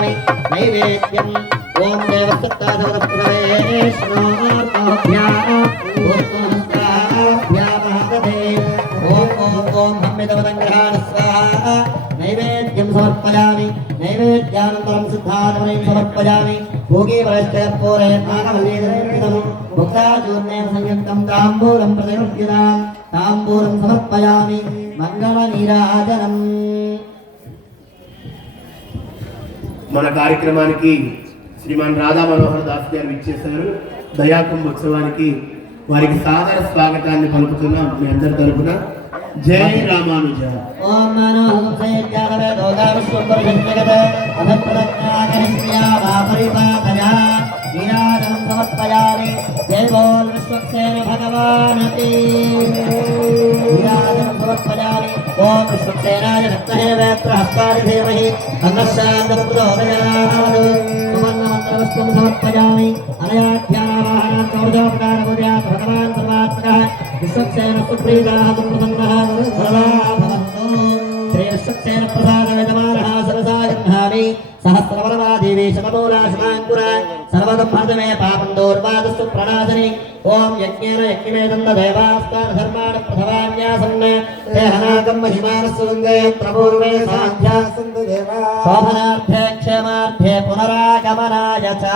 నైవేద్యం. ఓం ఓం ఓం నైవేద్యం సమర్పయామి. నైవేద్యానంతరం సిద్ధానమయం సమర్పయామి. భోగి వరశ్చూరే నాగవల్లీదం భుక్తాచూర్ణేన సంయుక్తం తాంబూలం ప్రతివృత్తినాం తాంబూలం సమర్పయామి. మంగళ నీరాజనం. మన కార్యక్రమానికి శ్రీమాన్ రాధా మనోహర్ దాస్ గారు ఇచ్చేశారు దయాకుంభోత్సవానికి వారికి సాదర స్వాగతాన్ని పలుకుతున్నాం మీ అందరి తరఫున జై రామానుజ. భగవాన్ నమో హంసయజ్ఞానవే దోదావిశ్వంబరజన్యగత అధప్రదజ్ఞాగరిష్మ్యా వాపరిపాకయా నీరాజనం సమర్పయామి జై బోల్ విశ్వక్సేన భగవానతి నీరాజనం సమర్పయామి ఓం విశ్వక్సేనాయ విద్మహే వేత్ర హస్తాని ధీమహి తన్నశాంతం ప్రచోదయాత్ సువర్ణమంత్రవస్త్రం సమర్పయామి అనయాధ్యావాహనాం చౌర్జోపకారముద్యాత్ భగవాన్ ఓం యజ్ఞేన యజ్ఞమేదన్న దేవాస్తాన ధర్మాణ ప్రథమాన్యాసన్న దేహనాకం మహిమానస్సు వందే ప్రపూర్వే సాధ్యాసంత దేవా. శోభనార్థే క్షేమార్థే పునరాగమనాయ చ.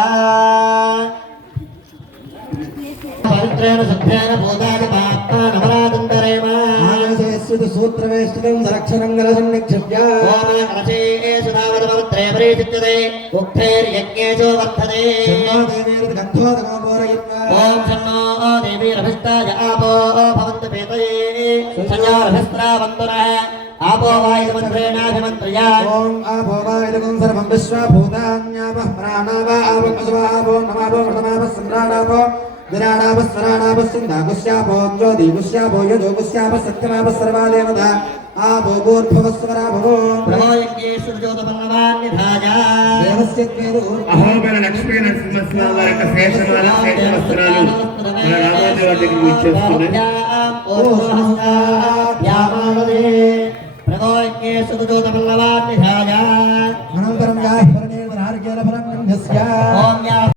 పవిత్రేణ శుద్ధేన భూతాని పాత్మ నమరాదంతరేమ. ఆనసేస్సుడు సూత్రవేష్టితం దరక్షణం గలసన్నిక్షవ్య ఓమ పవిత్రే పరిచిత్యతే. ఉక్తైర్యజ్ఞేజో వర్ధతే. దేవేరుడు దేవీరభిష్టాయ ఆపో భవంతు పేతయే సంయారభిస్త్రావంతునః ఆపో వాయుమంత్రేణాభిమంత్రయా ఓం ఆభోవాయుధకం సర్వం విశ్వభూతాన్యాపః ప్రాణావా ఆపకసువాపో నమాపో ప్రథమాపः సమ్రాడాపో విరాడాపः స్వరాడాపः సింధాగుశ్యాపో జ్యోతిగుశ్యాపో యజోగుశ్యాపः సత్యమాపः సర్వా దేవతా ప్రమోయజ్ఞేశ్వర జ్యోతపన్నవాన్నిధాయ దేవస్య పేరు అహోబల లక్ష్మీ నరసింహస్వామి వారి యొక్క శేషమాల శేష వస్త్రాలు మన రామానుజ వారి దగ్గరికి ఇచ్చేస్తున్నాయి ప్రమోయజ్ఞేశ్వర జ్యోతపన్నవాన్నిధాయ